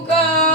पुकार